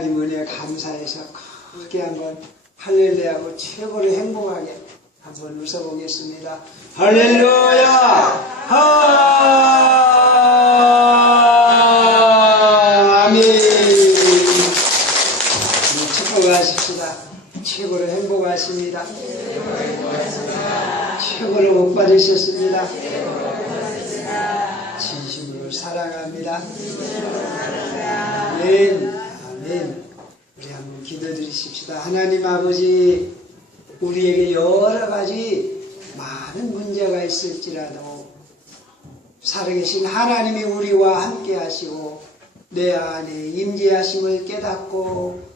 하나님 은혜에 감사해서 크게 한번 할렐루야하고 최고로 행복하게 한번 웃어보겠습니다. 할렐루야! 아멘. 축복하십시다. 최고로 행복하십니다. 최고로 복 받으셨습니다. 진심으로 사랑합니다. 아멘. 아멘. 우리 한번 기도드리십시다. 하나님 아버지, 우리에게 여러 가지 많은 문제가 있을지라도 살아계신 하나님이 우리와 함께 하시고 내 안에 임재하심을 깨닫고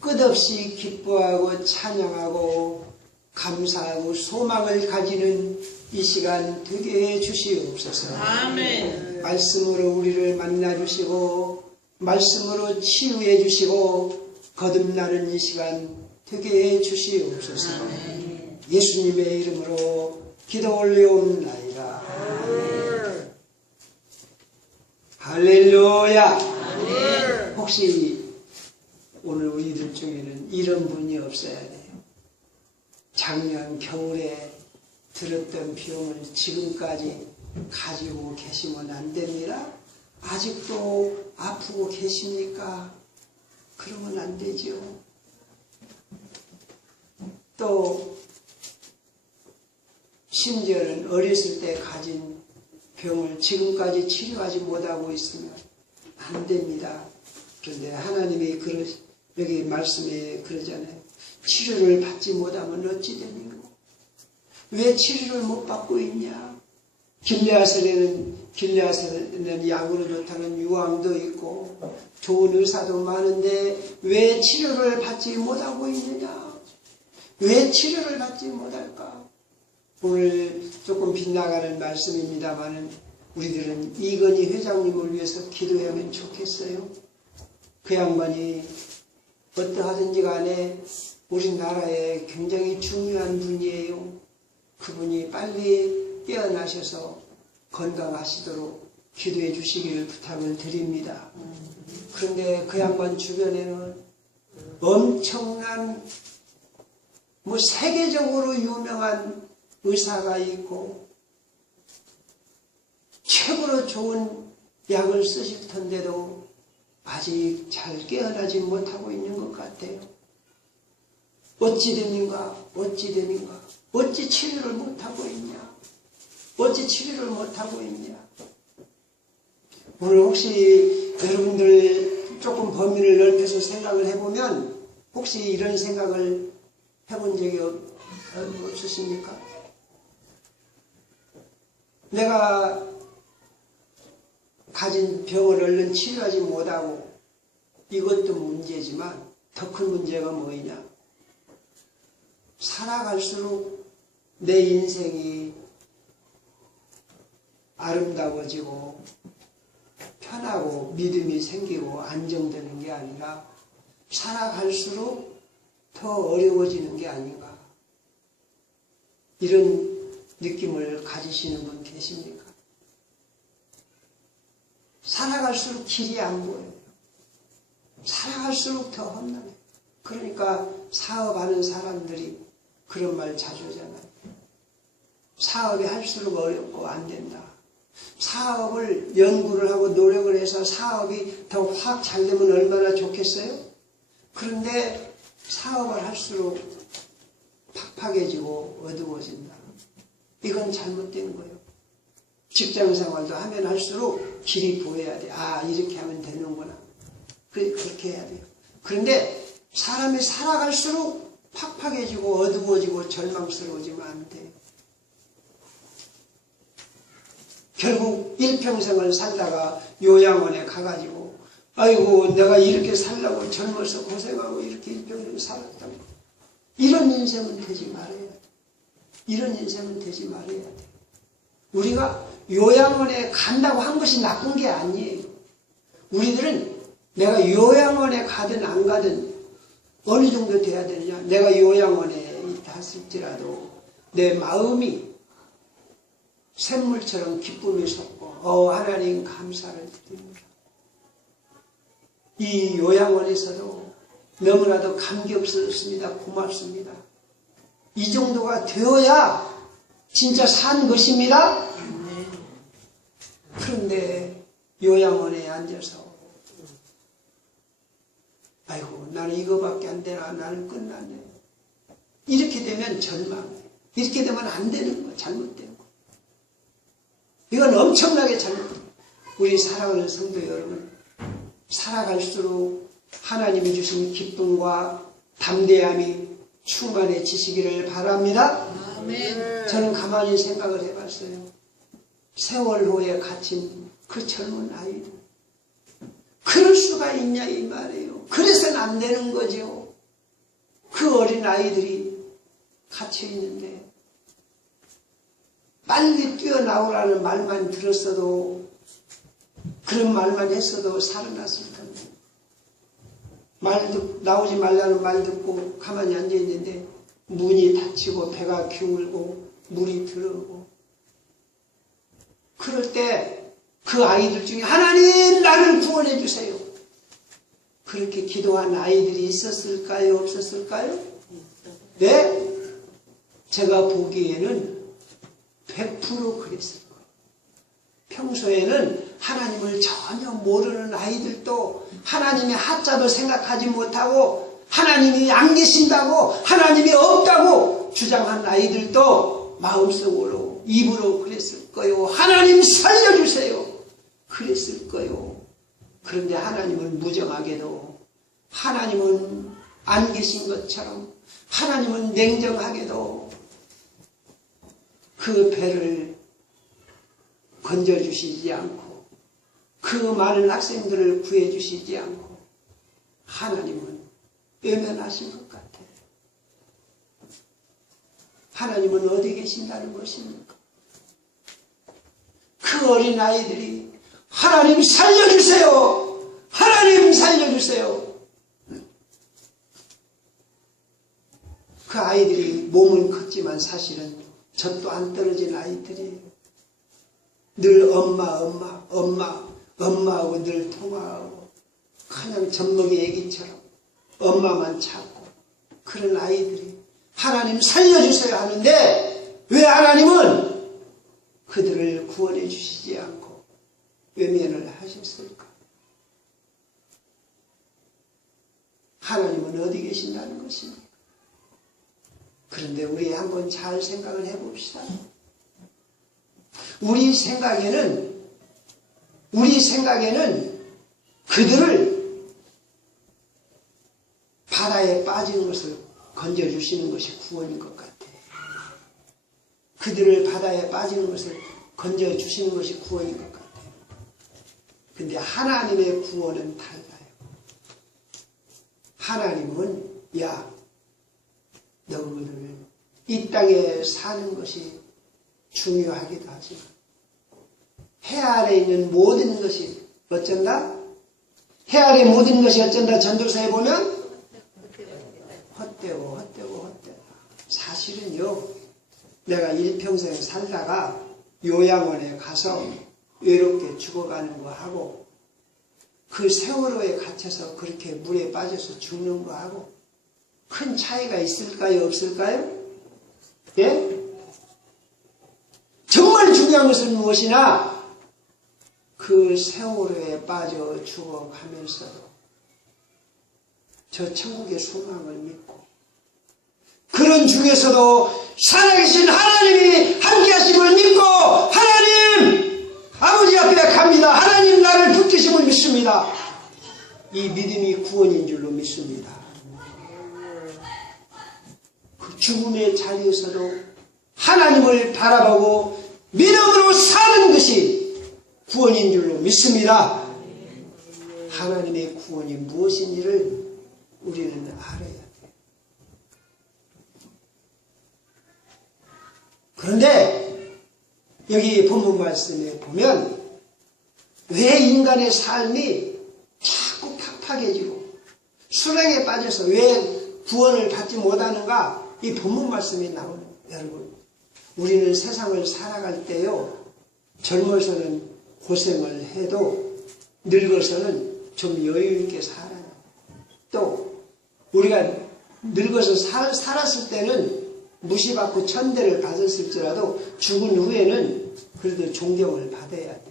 끝없이 기뻐하고 찬양하고 감사하고 소망을 가지는 이 시간 되게 해 주시옵소서. 아멘. 말씀으로 우리를 만나주시고 말씀으로 치유해 주시고 거듭나는 이 시간 되게 해 주시옵소서. 아멘. 예수님의 이름으로 기도 올려옵나이다. 아멘. 할렐루야. 아멘. 혹시 오늘 우리들 중에는 이런 분이 없어야 돼요. 작년 겨울에 들었던 병을 지금까지 가지고 계시면 안 됩니다. 아직도 아프고 계십니까? 그러면 안 되죠. 또 심지어는 어렸을 때 가진 병을 지금까지 치료하지 못하고 있으면 안 됩니다. 그런데 하나님이 여기 말씀에 그러잖아요. 치료를 받지 못하면 어찌 되는가? 왜 치료를 못 받고 있냐? 길레아산에는 약으로 좋다는 유황도 있고 좋은 의사도 많은데 왜 치료를 받지 못하고 있느냐? 왜 치료를 받지 못할까? 오늘 조금 빗나가는 말씀입니다만 우리들은 이건희 회장님을 위해서 기도하면 좋겠어요. 그 양반이 어떠하든지 간에 우리나라에 굉장히 중요한 분이에요. 그분이 빨리 깨어나셔서 건강하시도록 기도해 주시기를 부탁을 드립니다. 그런데 그 양반 주변에는 엄청난 세계적으로 유명한 의사가 있고 최고로 좋은 약을 쓰실 텐데도 아직 잘 깨어나지 못하고 있는 것 같아요. 어찌 되는가? 어찌 되는가? 어찌 치료를 못하고 있냐? 어찌 치료를 못하고 있냐? 오늘 혹시 여러분들 조금 범위를 넓혀서 생각을 해보면 혹시 이런 생각을 해본 적이 없으십니까? 내가 가진 병을 얼른 치료하지 못하고 이것도 문제지만 더 큰 문제가 뭐냐? 살아갈수록 내 인생이 아름다워지고 편하고 믿음이 생기고 안정되는 게 아니라 살아갈수록 더 어려워지는 게 아닌가. 이런 느낌을 가지시는 분 계십니까? 살아갈수록 길이 안 보여요. 살아갈수록 더 험난해요. 그러니까 사업하는 사람들이 그런 말 자주 하잖아요. 사업이 할수록 어렵고 안 된다. 사업을 연구를 하고 노력을 해서 사업이 더 확 잘 되면 얼마나 좋겠어요? 그런데 사업을 할수록 팍팍해지고 어두워진다. 이건 잘못된 거예요. 직장생활도 하면 할수록 길이 보여야 돼. 아, 이렇게 하면 되는구나. 그렇게 해야 돼요. 그런데 사람이 살아갈수록 팍팍해지고 어두워지고 절망스러워지면 안 돼요. 결국 일평생을 살다가 요양원에 가가지고 아이고 내가 이렇게 살려고 젊어서 고생하고 이렇게 일평생 살았다고 이런 인생은 되지 말아야 돼. 이런 인생은 되지 말아야 돼. 우리가 요양원에 간다고 한 것이 나쁜 게 아니에요. 우리들은 내가 요양원에 가든 안 가든 어느 정도 돼야 되느냐. 내가 요양원에 있다 했을지라도 내 마음이 샘물처럼 기쁨이 솟고 하나님 감사를 드립니다. 이 요양원에서도 너무나도 감격스럽습니다. 고맙습니다. 이 정도가 되어야 진짜 산 것입니다. 그런데 요양원에 앉아서 아이고 나는 이거밖에 안 되나, 나는 끝났네, 이렇게 되면 절망해. 이렇게 되면 안 되는 거, 잘못된 거. 이건 엄청나게 잘못된 거. 우리 사랑하는 성도 여러분, 살아갈수록 하나님이 주신 기쁨과 담대함이 충만해지시기를 바랍니다. 아멘. 저는 가만히 생각을 해봤어요. 세월호에 갇힌 그 젊은 아이들, 그럴 수가 있냐 이 말이에요. 그래서는 안 되는 거죠. 그 어린 아이들이 갇혀 있는데 빨리 뛰어나오라는 말만 들었어도, 그런 말만 했어도 살아났을 텐데, 나오지 말라는 말 듣고 가만히 앉아 있는데 문이 닫히고 배가 기울고 물이 들어오고, 그럴 때 그 아이들 중에 하나님 나를 구원해 주세요, 그렇게 기도한 아이들이 있었을까요, 없었을까요? 네? 제가 보기에는 100% 그랬을 거예요. 평소에는 하나님을 전혀 모르는 아이들도, 하나님의 하자도 생각하지 못하고 하나님이 안 계신다고, 하나님이 없다고 주장한 아이들도 마음속으로, 입으로 그랬을 거요. 하나님 살려주세요, 그랬을 거요. 그런데 하나님은 무정하게도, 하나님은 안 계신 것처럼, 하나님은 냉정하게도 그 배를 건져주시지 않고, 그 많은 학생들을 구해주시지 않고, 하나님은 외면하신 것 같아요. 하나님은 어디 계신다는 것입니까? 그 어린 아이들이 하나님 살려주세요, 하나님 살려주세요. 그 아이들이 몸은 컸지만 사실은 젖도 안 떨어진 아이들이에요. 늘 엄마하고 늘 통화하고, 그냥 젖먹이 애기처럼 엄마만 찾고, 그런 아이들이 하나님 살려주세요 하는데, 왜 하나님은 그들을 구원해 주시지 않고 외면을 하셨을까? 하나님은 어디 계신다는 것입니까? 그런데 우리 한번 잘 생각을 해봅시다. 우리 생각에는 그들을 바다에 빠진 것을 건져주시는 것이 구원인 것 같아요. 그들을 바다에 빠지는 것을 건져주시는 것이 구원인 것 같아요. 근데 하나님의 구원은 달라요. 하나님은 야, 너희를 이 땅에 사는 것이 중요하기도 하지만 해 아래 있는 모든 것이 어쩐다? 해 아래 모든 것이 어쩐다? 전도서에 보면 헛되고 사실은요, 내가 일평생 살다가 요양원에 가서 외롭게 죽어가는 거 하고, 그 세월호에 갇혀서 그렇게 물에 빠져서 죽는 거 하고 큰 차이가 있을까요, 없을까요? 예? 정말 중요한 것은 무엇이나, 그 세월호에 빠져 죽어가면서도 저 천국의 소망을 믿고, 그런 중에서도 살아계신 하나님이 함께 하심을 믿고, 하나님 아버지 앞에 갑니다, 하나님 나를 붙드심을 믿습니다. 이 믿음이 구원인 줄로 믿습니다. 그 죽음의 자리에서도 하나님을 바라보고 믿음으로 사는 것이 구원인 줄로 믿습니다. 하나님의 구원이 무엇인지를 우리는 알아야 돼요. 그런데 여기 본문 말씀에 보면 왜 인간의 삶이 자꾸 팍팍해지고 수렁에 빠져서 왜 구원을 받지 못하는가, 이 본문 말씀이 나오는 거예요. 여러분, 우리는 세상을 살아갈 때요, 젊어서는 고생을 해도 늙어서는 좀 여유 있게 살아요. 또 우리가 늙어서 살았을 때는 무시받고 천대를 받았을지라도 죽은 후에는 그래도 존경을 받아야 돼.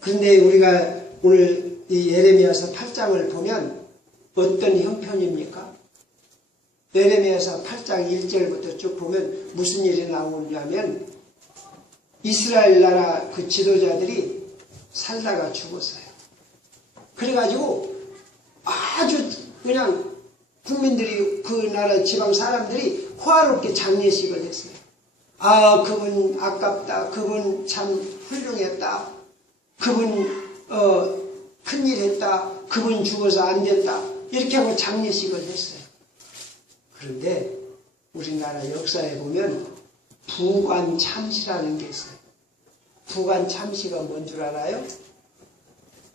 그런데 우리가 오늘 이 예레미야서 8장을 보면 어떤 형편입니까? 예레미야서 8장 1절부터 쭉 보면 무슨 일이 나오냐면 이스라엘 나라 그 지도자들이 살다가 죽었어요. 그래가지고 아주 그냥 국민들이 그 나라 지방 사람들이 호화롭게 장례식을 했어요. 아, 그분 아깝다. 그분 참 훌륭했다. 그분 큰일 했다. 그분 죽어서 안 됐다. 이렇게 하고 장례식을 했어요. 그런데 우리나라 역사에 보면 부관참시라는 게 있어요. 부관참시가 뭔 줄 알아요?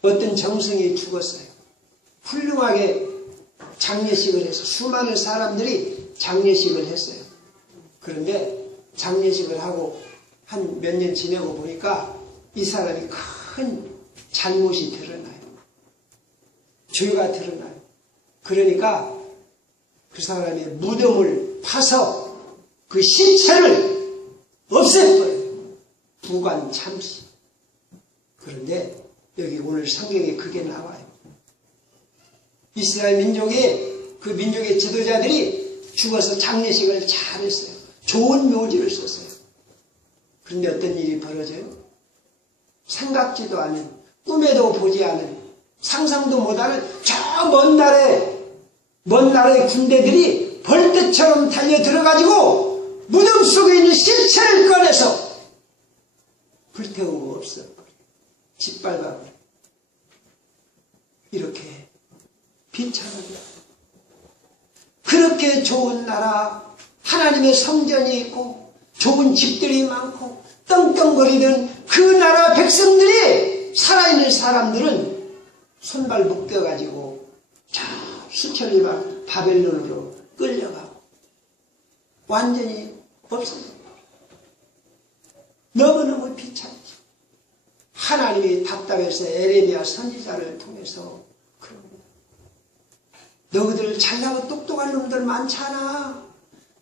어떤 정승이 죽었어요. 훌륭하게 장례식을 해서 수많은 사람들이 장례식을 했어요. 그런데 장례식을 하고 한 몇 년 지내고 보니까 이 사람이 큰 잘못이 드러나요. 죄가 드러나요. 그러니까 그 사람의 무덤을 파서 그 신체를 없애버려요. 부관참시. 그런데 여기 오늘 성경에 그게 나와요. 이스라엘 민족의 그 민족의 지도자들이 죽어서 장례식을 잘했어요. 좋은 묘지를 썼어요. 그런데 어떤 일이 벌어져요? 생각지도 않은, 꿈에도 보지 않은, 상상도 못하는 저 먼 나라의 군대들이 벌떼처럼 달려 들어가지고 무덤 속에 있는 실체를 꺼내서 불태우고 없애버려요. 짓밟아버려요. 이렇게 비참합니다. 그렇게 좋은 나라, 하나님의 성전이 있고 좋은 집들이 많고 떵떵거리던 그 나라 백성들이, 살아있는 사람들은 손발 묶여가지고 저 수천리 바벨론으로 끌려가고 완전히 없어졌어요. 너무너무 비참하죠. 하나님이 답답해서 에레미야 선지자를 통해서 그럽니다. 너희들 잘나고 똑똑한 놈들 많잖아.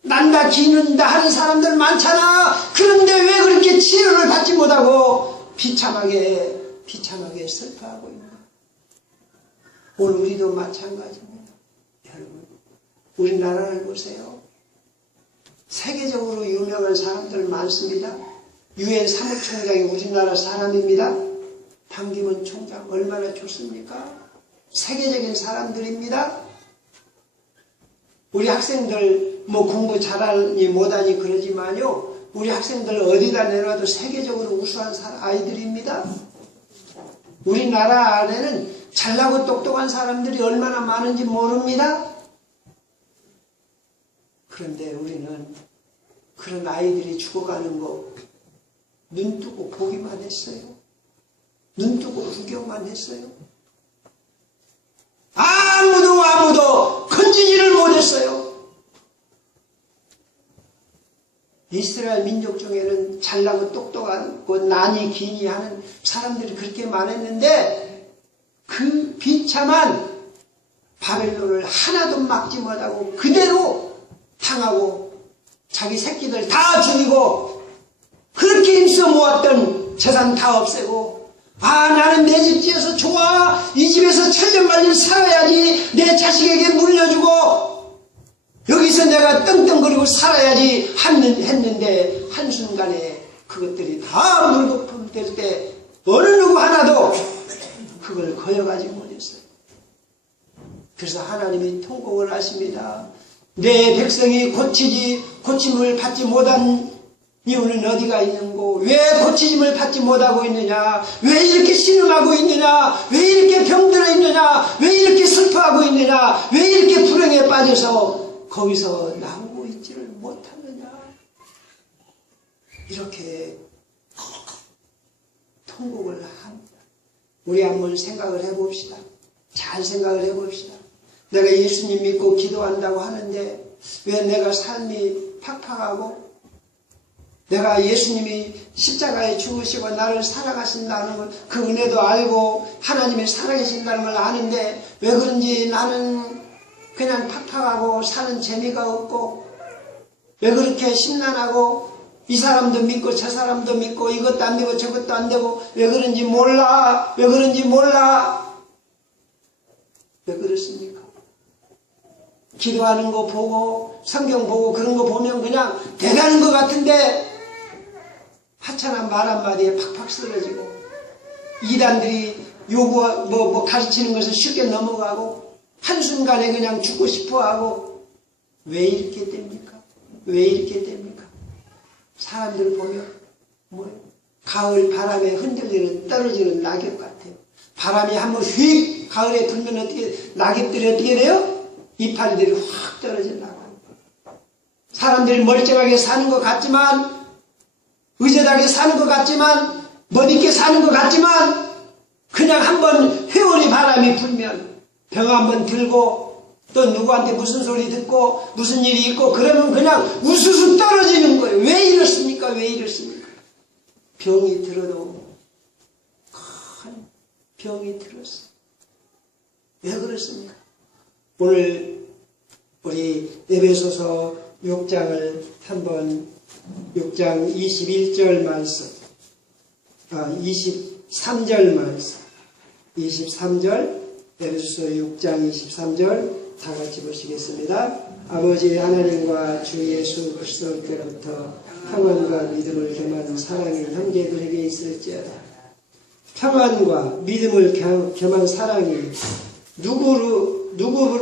난다 기는다 하는 사람들 많잖아. 그런데 왜 그렇게 치료를 받지 못하고 비참하게 슬퍼하고 있나? 오늘 우리도 마찬가지입니다. 여러분, 우리나라를 보세요. 세계적으로 유명한 사람들 많습니다. 유엔 사무총장이 우리나라 사람입니다. 반기문 총장 얼마나 좋습니까? 세계적인 사람들입니다. 우리 학생들 뭐 공부 잘하니 못하니 그러지만요, 우리 학생들 어디다 내놔도 세계적으로 우수한 아이들입니다. 우리나라 안에는 잘나고 똑똑한 사람들이 얼마나 많은지 모릅니다. 그런데 우리는 그런 아이들이 죽어가는 거 눈뜨고 보기만 했어요. 눈뜨고 구경만 했어요. 아무도 건지지를 못했어요. 이스라엘 민족 중에는 잘나고 똑똑하고 난이 기니 하는 사람들이 그렇게 많았는데 그 비참한 바벨론을 하나도 막지 못하고 그대로 당하고 자기 새끼들 다 죽이고 그렇게 힘써 모았던 재산 다 없애고, 아, 나는 내 집 지어서 좋아, 이 집에서 천년만년 살아야지, 내 자식에게 물려주고 여기서 내가 떵떵거리고 살아야지 했는데 한순간에 그것들이 다 물거품 될 때 어느 누구 하나도 그걸 거여가지 못했어요. 그래서 하나님이 통곡을 하십니다. 내 백성이 고침을 받지 못한 이유는 어디가 있는고? 왜 고치짐을 받지 못하고 있느냐? 왜 이렇게 신음하고 있느냐? 왜 이렇게 병들어 있느냐? 왜 이렇게 슬퍼하고 있느냐? 왜 이렇게 불행에 빠져서 거기서 나오고 있지를 못하느냐? 이렇게 통곡을 합니다. 우리 한번 생각을 해봅시다. 잘 생각을 해봅시다. 내가 예수님 믿고 기도한다고 하는데 왜 내가 삶이 팍팍하고, 내가 예수님이 십자가에 죽으시고 나를 살아가신다는 걸, 그 은혜도 알고 하나님이 살아계신다는 걸 아는데 왜 그런지 나는 그냥 팍팍하고 사는 재미가 없고 왜 그렇게 심란하고 이 사람도 믿고 저 사람도 믿고 이것도 안 되고 저것도 안 되고 왜 그런지 몰라. 왜 그런지 몰라. 왜 그렇습니까? 기도하는 거 보고 성경 보고 그런 거 보면 그냥 돼가는 것 같은데 하찮은 말 한마디에 팍팍 쓰러지고 이단들이 가르치는 것을 쉽게 넘어가고 한순간에 그냥 죽고 싶어 하고 왜 이렇게 됩니까? 왜 이렇게 됩니까? 사람들 보면 뭐예요? 가을 바람에 흔들리는 떨어지는 낙엽 같아요. 바람이 한번 휙 가을에 불면 어떻게 낙엽들이 어떻게 돼요? 이파리들이 확 떨어져 나가요. 사람들이 멀쩡하게 사는 것 같지만 의젓하게 사는 것 같지만 멋있게 사는 것 같지만 그냥 한번 회오리 바람이 불면 병 한번 들고 또 누구한테 무슨 소리 듣고 무슨 일이 있고 그러면 그냥 우수수 떨어지는 거예요. 왜 이렇습니까? 왜 이렇습니까? 병이 들어도 큰 병이 들었어요. 왜 그렇습니까? 오늘 우리 에베소서 6장을 한번 6장 21절 말씀 23절 말씀 23절 에베소서 6장 23절 다 같이 보시겠습니다. 아버지 하나님과 주 예수 그리스도께로부터 평안과 믿음을 겸한 사랑이 형제들에게 있을지어다. 평안과 믿음을 겸한 사랑이 누구로부터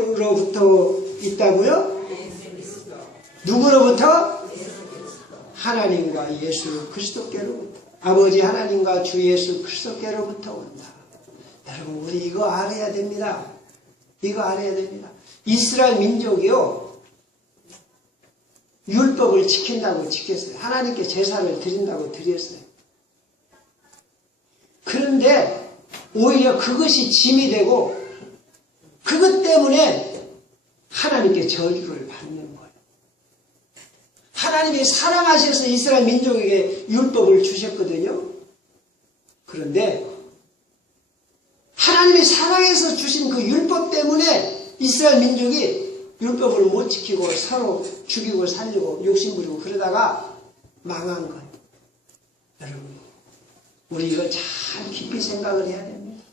있다고요? 누구로부터? 하나님과 예수 그리스도께로부터. 아버지 하나님과 주 예수 그리스도께로부터 온다. 여러분 우리 이거 알아야 됩니다. 이거 알아야 됩니다. 이스라엘 민족이요 율법을 지킨다고 지켰어요. 하나님께 제사를 드린다고 드렸어요. 그런데 오히려 그것이 짐이 되고 그것 때문에 하나님께 저주를 받는 거예요. 하나님이 사랑하셔서 이스라엘 민족에게 율법을 주셨거든요. 그런데 하나님이 사랑해서 주신 그 율법 때문에 이스라엘 민족이 율법을 못 지키고 서로 죽이고 살리고 욕심부리고 그러다가 망한 거예요. 여러분 우리 이거 잘 깊이 생각을 해야 됩니다.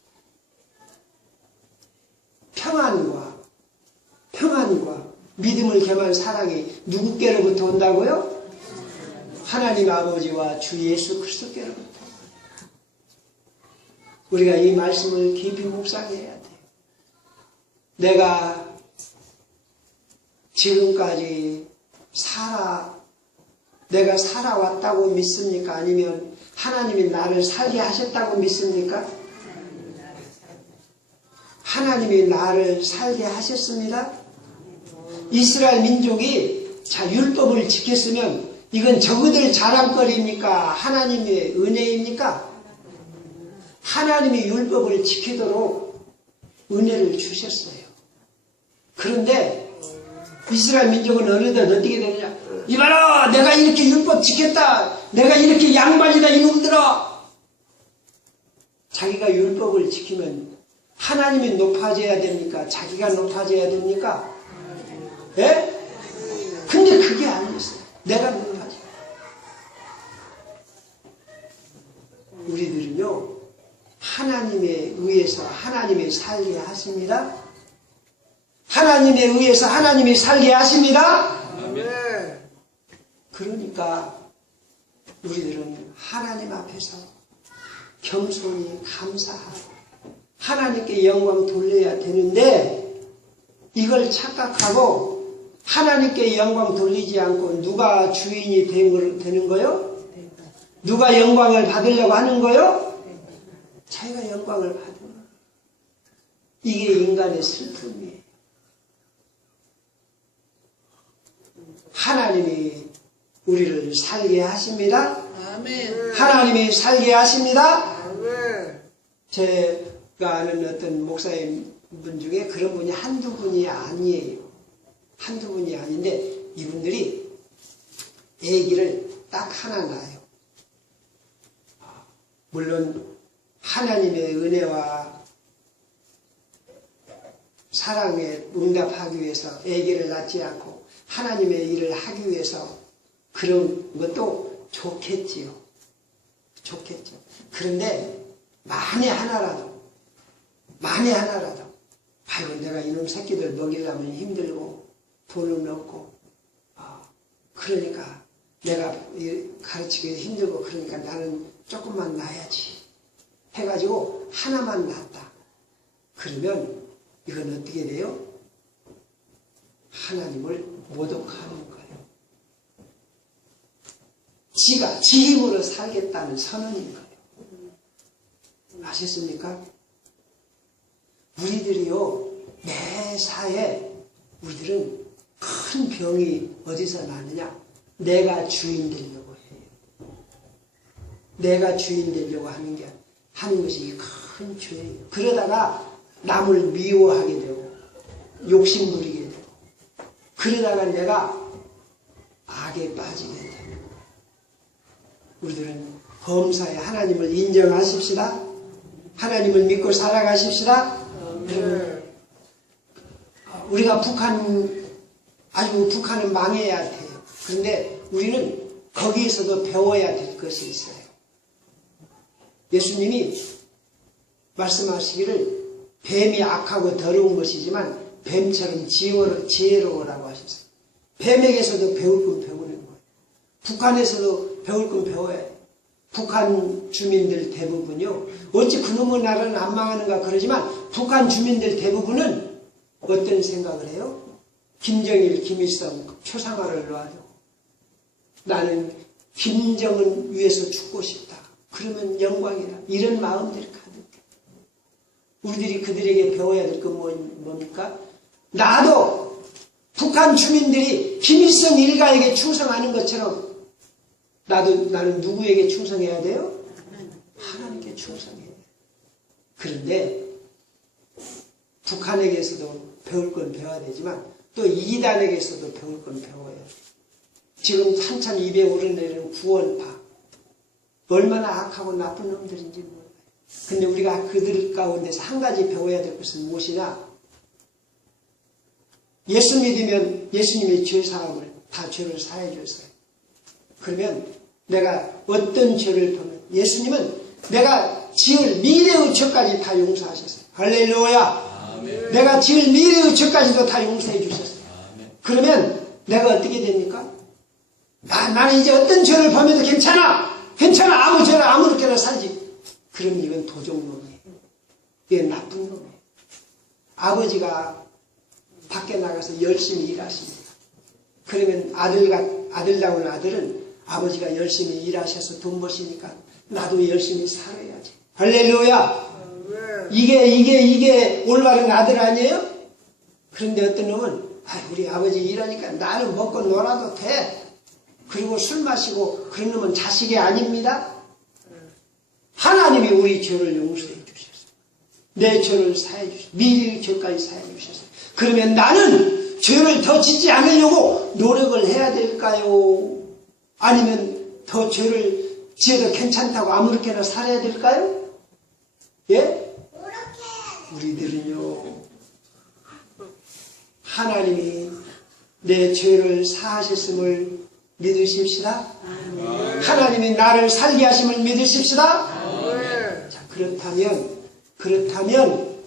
평안과 믿음을 겸한 사랑이 누구께로부터 온다고요? 하나님 아버지와 주 예수 그리스도께로부터. 우리가 이 말씀을 깊이 묵상해야 돼요. 내가 지금까지 내가 살아왔다고 믿습니까? 아니면 하나님이 나를 살게 하셨다고 믿습니까? 하나님이 나를 살게 하셨습니다. 이스라엘 민족이 율법을 지켰으면 이건 저그들 자랑거리입니까? 하나님의 은혜입니까? 하나님이 율법을 지키도록 은혜를 주셨어요. 그런데 이스라엘 민족은 어느덧 어떻게 되느냐? 이봐라! 내가 이렇게 율법 지켰다! 내가 이렇게 양반이다 이놈들아! 자기가 율법을 지키면 하나님이 높아져야 됩니까? 자기가 높아져야 됩니까? 예? 근데 그게 아니었어요. 내가 높아져. 우리들은요 하나님에 의해서 하나님이 살게 하십니다. 하나님에 의해서 하나님이 살게 하십니다. 그러니까 우리들은 하나님 앞에서 겸손히 감사하고 하나님께 영광 돌려야 되는데 이걸 착각하고 하나님께 영광 돌리지 않고 누가 주인이 되는 거요? 누가 영광을 받으려고 하는 거요? 자기가 영광을 받는 거예요. 이게 인간의 슬픔이에요. 하나님이 우리를 살게 하십니다. 아멘. 하나님이 살게 하십니다. 제가 아는 어떤 목사님 분 중에 그런 분이 한두 분이 아니에요. 한두 분이 아닌데 이분들이 아기를 딱 하나 낳아요. 물론 하나님의 은혜와 사랑에 응답하기 위해서 아기를 낳지 않고 하나님의 일을 하기 위해서 그런 것도 좋겠지요. 좋겠죠. 그런데 만에 하나라도 아이고 내가 이놈 새끼들 먹이려면 힘들고 돈은 없고 그러니까 내가 가르치기 힘들고 그러니까 나는 조금만 낳아야지 해가지고 하나만 낳았다. 그러면 이건 어떻게 돼요? 하나님을 모독하는 거예요. 지가 지 힘으로 살겠다는 선언인 거예요. 아셨습니까? 우리들이요 매사에 우리들은 큰 병이 어디서 나느냐? 내가 주인 되려고 해요. 내가 주인 되려고 하는 것이 큰 죄예요. 그러다가 남을 미워하게 되고 욕심 부리게 되고 그러다가 내가 악에 빠지게 돼요. 우리들은 범사에 하나님을 인정하십시다. 하나님을 믿고 살아가십시다. 우리가 북한은 망해야 돼요. 그런데 우리는 거기에서도 배워야 될 것이 있어요. 예수님이 말씀하시기를 뱀이 악하고 더러운 것이지만 뱀처럼 지혜로우라고 하셨어요. 뱀에게서도 배울 건 배우는 거예요. 북한에서도 배울 건 배워야 해요. 북한 주민들 대부분요. 어찌 그놈의 나라는 안 망하는가 그러지만 북한 주민들 대부분은 어떤 생각을 해요? 김정일, 김일성 초상화를 놔도 나는 김정은 위해서 죽고 싶다. 그러면 영광이다. 이런 마음들이 가득해. 우리들이 그들에게 배워야 될 건 뭡니까? 나도 북한 주민들이 김일성 일가에게 충성하는 것처럼 나는 누구에게 충성해야 돼요? 하나님께 충성해야 돼요. 그런데 북한에게서도 배울 건 배워야 되지만 또 이단에게서도 배울 건 배워야 돼요. 지금 한참 입에 오르내리는 구원파 얼마나 악하고 나쁜 놈들인지 몰라요. 근데 우리가 그들 가운데서 한 가지 배워야 될 것은 무엇이냐? 예수 믿으면 예수님의 죄사함을 다 죄를 사해 줬어요. 그러면 내가 어떤 죄를 보면 예수님은 내가 지을 미래의 죄까지 다 용서하셨어요. 할렐루야. 아멘. 내가 지을 미래의 죄까지도 다 용서해 주셨어요. 아멘. 그러면 내가 어떻게 됩니까? 나는 이제 어떤 죄를 범해도 괜찮아. 아무 죄를 아무렇게나 살지. 그럼 이건 도적놈이에요. 이건 나쁜 놈이에요. 아버지가 밖에 나가서 열심히 일하십니다. 그러면 아들다운 아들은 아버지가 열심히 일하셔서 돈 버시니까 나도 열심히 살아야지. 할렐루야. 이게 올바른 아들 아니에요? 그런데 어떤 놈은 우리 아버지 일하니까 나는 먹고 놀아도 돼. 그리고 술 마시고 그런 놈은 자식이 아닙니다. 하나님이 우리 죄를 용서해 주셨어요. 내 죄를 사해 주셨어요. 미래의 죄까지 사해 주셨어요. 그러면 나는 죄를 더 짓지 않으려고 노력을 해야 될까요? 아니면 더 죄를 지어도 괜찮다고 아무렇게나 살아야 될까요? 예? 우리들은요, 하나님이 내 죄를 사하셨음을 믿으십시다. 하나님이 나를 살게 하심을 믿으십시다. 자, 그렇다면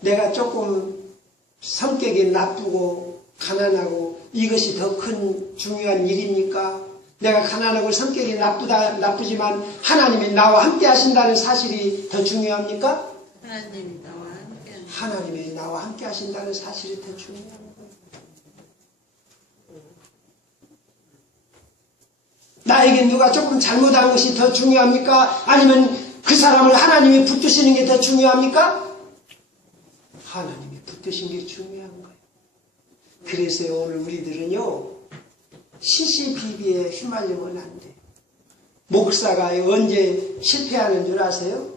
내가 조금 성격이 나쁘고 가난하고 이것이 더 큰 중요한 일입니까? 내가 가난하고 성격이 나쁘지만 하나님이 나와 함께 하신다는 사실이 더 중요합니까? 하나님이 나와 함께 하신다는 사실이 더 중요한 거예요. 나에게 누가 조금 잘못한 것이 더 중요합니까? 아니면 그 사람을 하나님이 붙드시는 게 더 중요합니까? 하나님이 붙드신 게 중요한 거예요. 그래서 오늘 우리들은요, 시시비비에 휘말리면 안 돼요. 목사가 언제 실패하는 줄 아세요?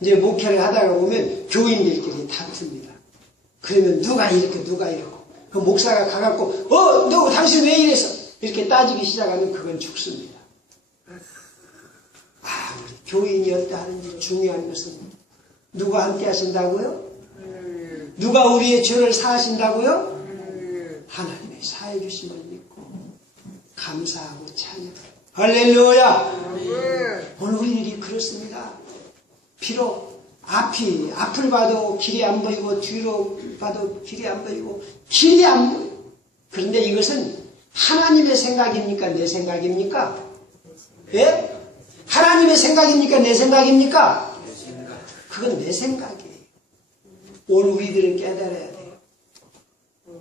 이제 목회를 하다가 보면 교인들끼리 다툽니다. 그러면 누가 이렇고 그 목사가 가갖고 너 당신 왜 이랬어? 이렇게 따지기 시작하면 그건 죽습니다. 우리 교인이 어떠하는지 중요한 것은 누가 함께 하신다고요? 누가 우리의 죄를 사하신다고요? 하나님의 사해 주심을 믿고 감사하고 찬양. 할렐루야. 오늘 우리들이 그렇습니다. 비록 앞을 봐도 길이 안 보이고 뒤로 봐도 길이 안 보이고 길이 안 보여. 그런데 이것은 하나님의 생각입니까? 내 생각입니까? 예? 하나님의 생각입니까? 내 생각입니까? 그건 내 생각이에요. 오늘 우리들은 깨달아야 돼요.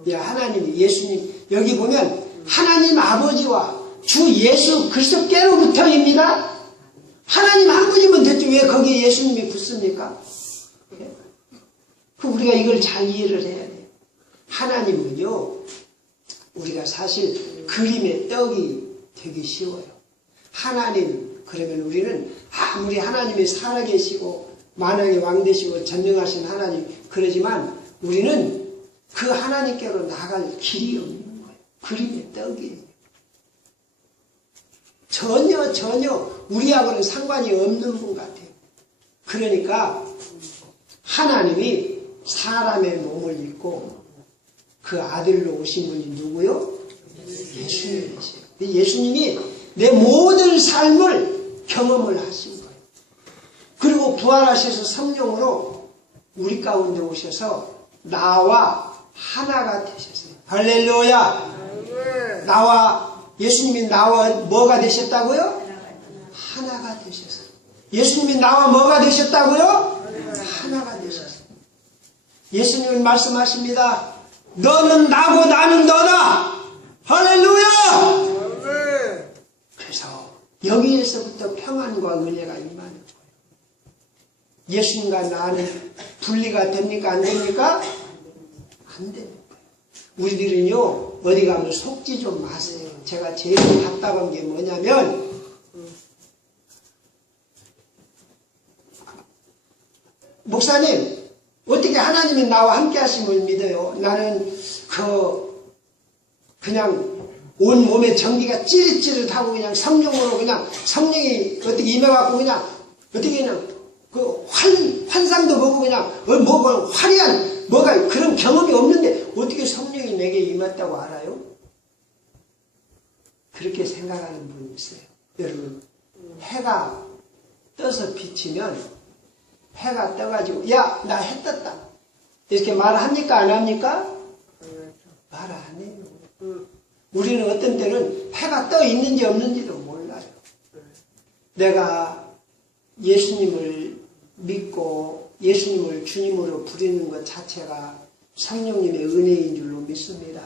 야, 하나님이, 예수님, 여기 보면 하나님 아버지와 주 예수 그리스도께로부터입니다. 하나님 한 분이면 됐죠. 왜 거기에 예수님이 붙습니까? 예? 그 우리가 이걸 잘 이해를 해야 돼요. 하나님은요, 우리가 사실 그림의 떡이 되기 쉬워요. 하나님, 그러면 우리는 아무리 하나님이 살아계시고 만왕의 왕 되시고 전능하신 하나님 그러지만 우리는 그 하나님께로 나갈 길이 없는 거예요. 그림의 떡이에요. 전혀 우리하고는 상관이 없는 분 같아요. 그러니까 하나님이 사람의 몸을 입고 그 아들로 오신 분이 누구요? 예수님이세요. 예수님이 내 모든 삶을 경험을 하신 거예요. 그리고 부활하셔서 성령으로 우리 가운데 오셔서 나와 하나가 되셨어요. 할렐루야. 예수님이 나와 뭐가 되셨다고요? 하나가 되셨어요. 예수님이 나와 뭐가 되셨다고요? 하나가 되셨어요. 예수님은 말씀하십니다. 너는 나고 나는 너다. 할렐루야. 그래서 여기에서부터 평안과 은혜가 임하는 거예요. 예수님과 나는 분리가 됩니까? 안 됩니까? 안 됩니다. 우리들은요, 어디 가면 속지 좀 마세요. 제가 제일 답답한 게 뭐냐면, 목사님, 어떻게 하나님이 나와 함께 하심을 믿어요? 나는 그냥 온 몸에 전기가 찌릿찌릿하고 그냥 성령으로 그냥 성령이 어떻게 임해갖고 그냥 어떻게 그냥 그 환상도 보고 그냥 뭐가 화려한 뭐가 그런 경험이 없는데 어떻게 성령이 내게 임했다고 알아요? 그렇게 생각하는 분이 있어요. 여러분, 해가 떠서 비치면 해가 떠가지고 야, 나 해 떴다 이렇게 말합니까? 안 합니까? 말 안 해요. 우리는 어떤 때는 해가 떠 있는지 없는지도 몰라요. 내가 예수님을 믿고 예수님을 주님으로 부르는 것 자체가 성령님의 은혜인 줄로 믿습니다.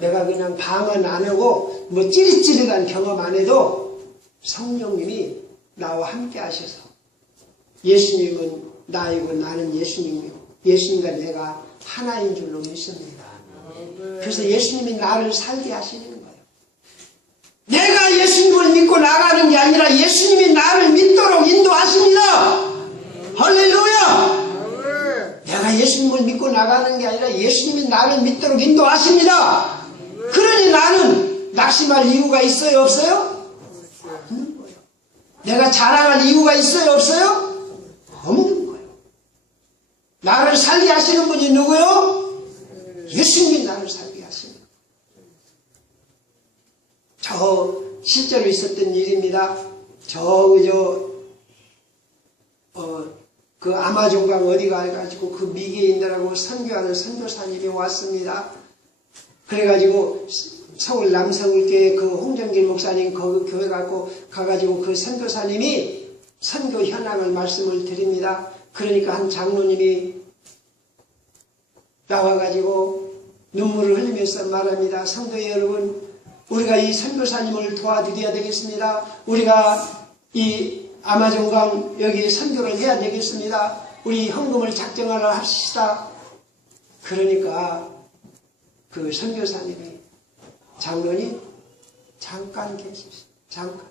내가 그냥 방언 안 하고 뭐 찌릿찌릿한 경험 안 해도 성령님이 나와 함께 하셔서 예수님은 나이고 나는 예수님이고 예수님과 내가 하나인 줄로 믿습니다. 그래서 예수님이 나를 살게 하시는 거예요. 내가 예수님을 믿고 나가는 게 아니라 예수님이 나를 믿도록 인도하십니다. 할렐루야. 내가 예수님을 믿고 나가는 게 아니라 예수님이 나를 믿도록 인도하십니다. 그러니 나는 낙심할 이유가 있어요? 없어요? 없는 거예요. 내가 자랑할 이유가 있어요? 없어요? 없는 거예요. 나를 살게 하시는 분이 누구요? 예수님이 나를 살게 하시는 거예요. 저 실제로 있었던 일입니다. 그 아마존강 어디 가가지고 그 미개인들하고 선교하는 선교사님이 왔습니다. 그래가지고 서울 남서울교회 그 홍정길 목사님 그 교회 가가지고 그 선교사님이 선교 현황을 말씀을 드립니다. 그러니까 한 장로님이 나와가지고 눈물을 흘리면서 말합니다. 성도 여러분, 우리가 이 선교사님을 도와드려야 되겠습니다. 우리가 이 아마존강 여기 선교를 해야 되겠습니다. 우리 헌금을 작정하라 합시다. 그러니까 그 선교사님이 장로님 잠깐 계십시오. 잠깐.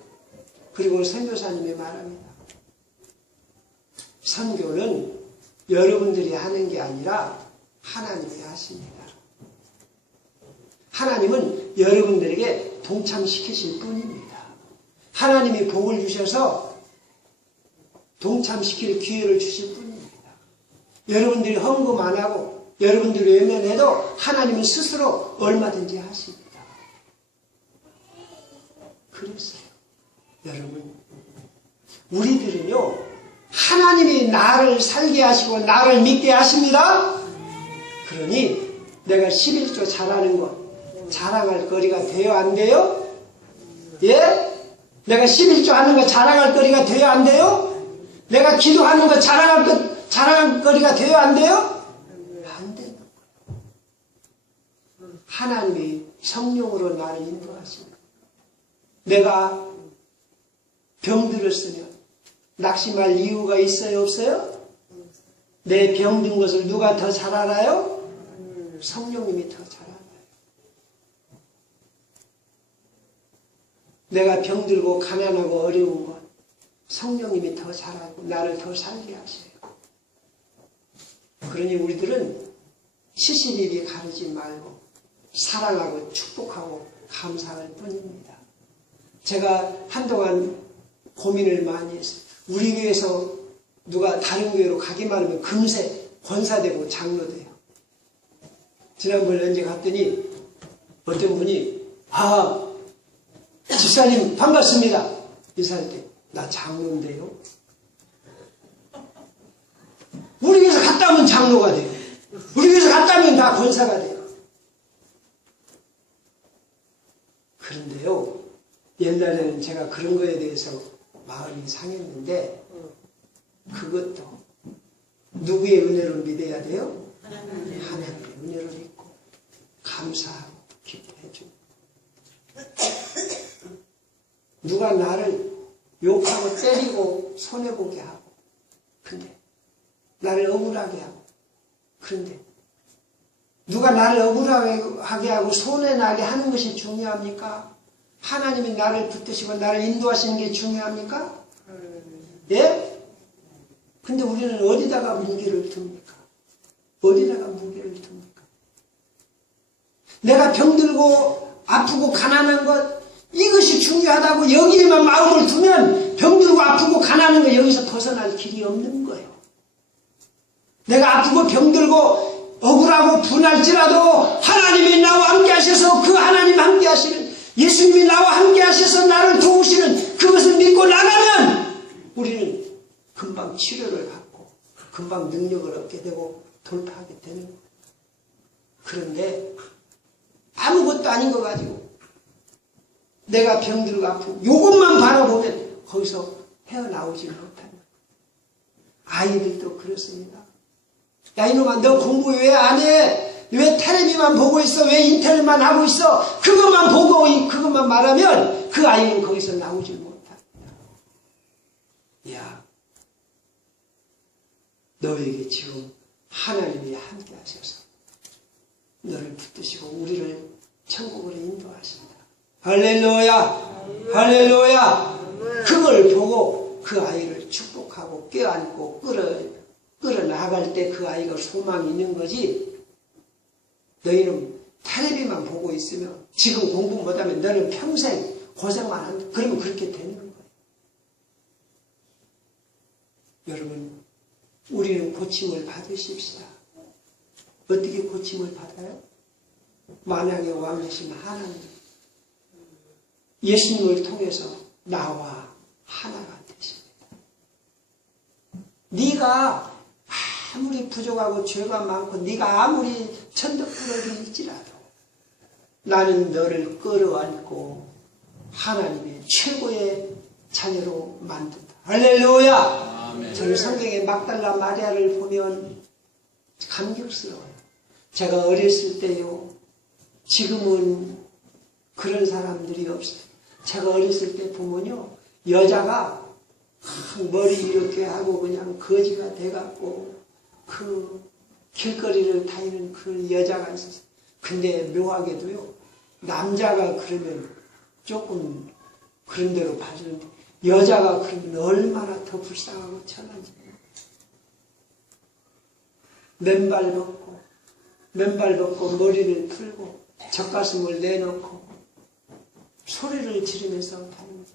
그리고 선교사님이 말합니다. 선교는 여러분들이 하는 게 아니라 하나님이 하십니다. 하나님은 여러분들에게 동참시키실 뿐입니다. 하나님이 복을 주셔서 동참시킬 기회를 주실 뿐입니다. 여러분들이 헌금 안 하고 여러분들이 외면해도 하나님은 스스로 얼마든지 하십니다. 그랬어요. 여러분, 우리들은요, 하나님이 나를 살게 하시고 나를 믿게 하십니다. 그러니 내가 11조 잘하는 것 자랑할 거리가 돼요, 안 돼요? 예? 내가 11조 하는 거 자랑할 거리가 돼요, 안 돼요? 내가 기도하는 거 자랑할 거리가 돼요, 안 돼요? 안 되는 거예요. 하나님이 성령으로 나를 인도하십니다. 내가 병들었으면 낙심할 이유가 있어요, 없어요? 내 병든 것을 누가 더 잘 알아요? 성령님이 더 잘 알아요. 내가 병들고 가난하고 어려운 것 성령님이 더 잘 알고 나를 더 살게 하셔요. 그러니 우리들은 시시비비 가르지 말고 사랑하고 축복하고 감사할 뿐입니다. 제가 한동안 고민을 많이 했어요. 우리 교회에서 누가 다른 교회로 가기만 하면 금세 권사되고 장로돼요. 지난번에 언제 갔더니 어떤 분이 집사님 반갑습니다. 인사할 때 나 장로인데요. 우리 교회에서 갔다 오면 장로가 돼요. 우리 교회에서 갔다 오면 다 권사가 돼요. 그런데요, 옛날에는 제가 그런 거에 대해서 마음이 상했는데 그것도 누구의 은혜로 믿어야 돼요? 하나님의 은혜를 믿고 감사하고 기뻐해주고, 누가 나를 욕하고 때리고 손해보게 하고, 근데 나를 억울하게 하고, 그런데 누가 나를 억울하게 하고 손해나게 하는 것이 중요합니까? 하나님이 나를 붙드시고 나를 인도하시는 게 중요합니까? 예? 근데 우리는 어디다가 무게를 둡니까? 어디다가 무게를 둡니까? 내가 병들고 아프고 가난한 것, 이것이 중요하다고 여기에만 마음을 두면 병들고 아프고 가난한 거 여기서 벗어날 길이 없는 거예요. 내가 아프고 병들고 억울하고 분할지라도 하나님이 나와 함께 하셔서, 그 하나님 함께 하시는 예수님이 나와 함께 하셔서 나를 도우시는 그것을 믿고 나가면 우리는 금방 치료를 받고 금방 능력을 얻게 되고 돌파하게 되는 거예요. 그런데 아무것도 아닌 거 가지고 내가 병들고 아프고 이것만 바라보면 거기서 헤어나오지 못하는 거예요. 아이들도 그렇습니다. 야, 이놈아, 너 공부 왜 안 해? 왜 텔레비만 보고 있어? 왜 인터넷만 하고 있어? 그것만 보고 그것만 말하면 그 아이는 거기서 나오지 못합니다. 야, 너에게 지금 하나님이 함께 하셔서 너를 붙드시고 우리를 천국으로 인도하신다. 할렐루야! 할렐루야! 그걸 보고 그 아이를 축복하고 껴안고 끌어나갈 때 그 아이가 소망이 있는 거지. 너희는 텔레비만 보고 있으면 지금 공부 못하면 너는 평생 고생만 한다. 그러면 그렇게 되는 거예요. 여러분, 우리는 고침을 받으십시다. 어떻게 고침을 받아요? 만왕의 왕 되신 하나님, 예수님을 통해서 나와 하나가 되십니다. 네가 아무리 부족하고 죄가 많고 네가 아무리 천덕꾸러기일지라도 나는 너를 끌어안고 하나님의 최고의 자녀로 만든다. 할렐루야! 아멘. 저는 성경의 막달라 마리아를 보면 감격스러워요. 제가 어렸을 때요, 지금은 그런 사람들이 없어요. 제가 어렸을 때 보면요, 여자가 머리 이렇게 하고 그냥 거지가 돼갖고 그 길거리를 다니는 그 여자가 있었어요. 근데 묘하게도요, 남자가 그러면 조금 그런 대로 봐주는데 여자가 그러면 얼마나 더 불쌍하고 천한지. 맨발 벗고 머리를 풀고 젖가슴을 내놓고 소리를 지르면서 다닙니다.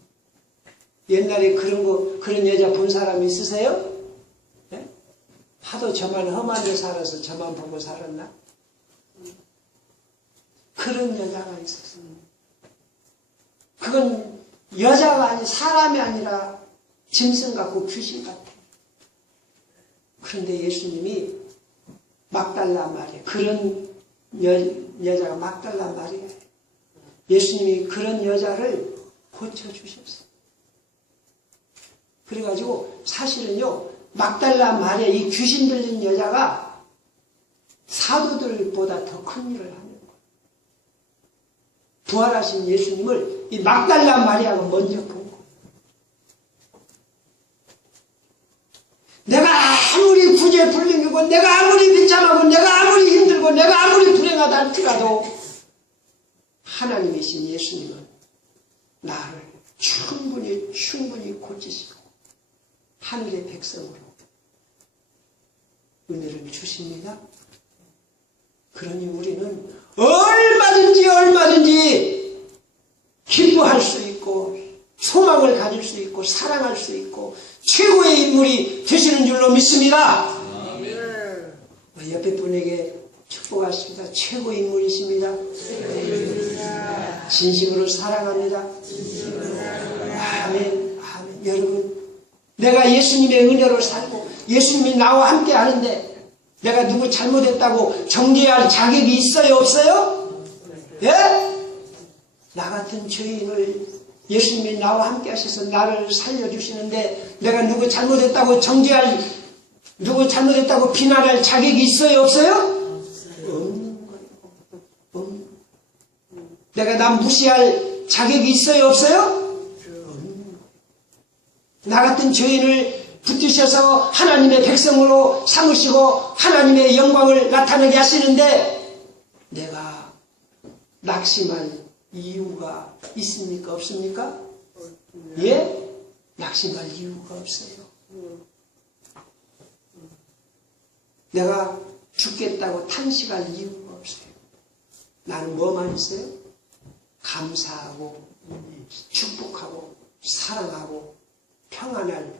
옛날에 그런 여자 본 사람 있으세요? 네? 하도 저만 험한 데 살아서 저만 보고 살았나? 그런 여자가 있었어. 그건 여자가 아니 사람이 아니라 짐승 같고 귀신 같아. 그런데 예수님이 막달라 말이에요. 그런 여자가 막달라 말이에요. 예수님이 그런 여자를 고쳐주셨어요. 그래가지고 사실은요, 막달라 말에 이 귀신 들린 여자가 사도들보다 더 큰 일을 하는 거예요. 부활하신 예수님을 이 막달라 마리아가 먼저 본 거예요. 내가 아무리 구제 불능이고, 내가 아무리 비참하고, 내가 아무리 힘들고, 내가 아무리 불행하다 할지라도 하나님이신 예수님은 나를 충분히 고치시고 하늘의 백성으로 은혜를 주십니다. 그러니 우리는 얼마든지 기뻐할 수 있고 소망을 가질 수 있고 사랑할 수 있고 최고의 인물이 되시는 줄로 믿습니다. 우리 옆에 분에게 축복하십니다. 최고의 인물이십니다. 진심으로 사랑합니다. 아멘. 아멘. 여러분, 내가 예수님의 은혜로 살고 예수님이 나와 함께 하는데 내가 누구 잘못했다고 정죄할 자격이 있어요, 없어요? 예? 나 같은 죄인을 예수님이 나와 함께 하셔서 나를 살려주시는데 내가 누구 잘못했다고 누구 잘못했다고 비난할 자격이 있어요, 없어요? 없는 거예요. 없는. 내가 남 무시할 자격이 있어요, 없어요? 없는 거예요. 나 같은 죄인을 붙드셔서 하나님의 백성으로 삼으시고 하나님의 영광을 나타내게 하시는데 내가 낙심할 이유가 있습니까? 없습니까? 예? 낙심할 이유가 없어요. 내가 죽겠다고 탄식할 이유가 없어요. 나는 뭐만 있어요? 감사하고 축복하고 사랑하고 평안할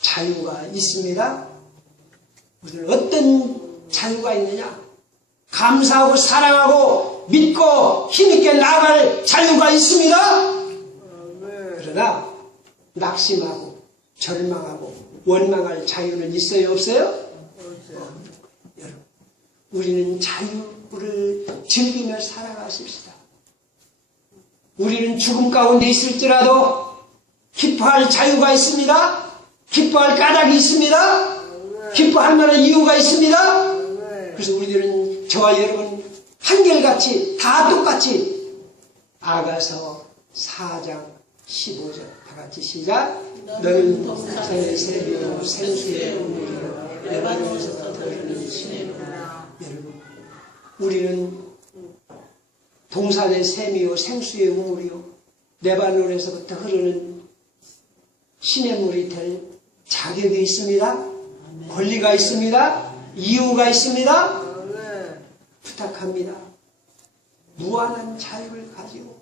자유가 있습니다. 우리는 어떤 자유가 있느냐? 감사하고 사랑하고 믿고 힘있게 나아갈 자유가 있습니다. 그러나 낙심하고 절망하고 원망할 자유는 있어요, 없어요? 여러분, 우리는 자유를 즐기며 살아가십시다. 우리는 죽음 가운데 있을지라도 기뻐할 자유가 있습니다. 기뻐할 까닭이 있습니다. 기뻐할 만한 이유가 있습니다. 그래서 우리들은 저와 여러분 한결같이 다 똑같이 아가서 4장 15절 다 같이 시작. 너는 동산의 새비요 생수의 우물이요 레바논에서부터 흐르는 시내로라. 여러분, 우리는 동산의 샘이요 생수의 우물이요 레바논에서부터 흐르는 시냇물이 될 자격이 있습니다. 권리가 있습니다. 이유가 있습니다. 부탁합니다. 무한한 자유를 가지고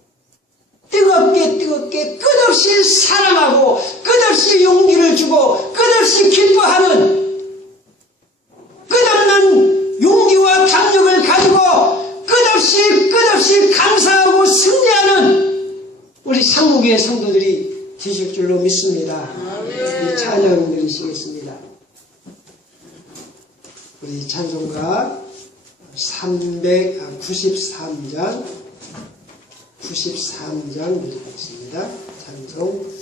뜨겁게 끝없이 사랑하고 끝없이 용기를 주고 끝없이 기뻐하는 끝없는 용기와 담력을 가지고 끝없이 감사하고 승리하는 우리 상무교회 성도들이 되실 줄로 믿습니다. 우리 찬양 드리시겠습니다. 우리 찬송가 393장 드리겠습니다. 찬송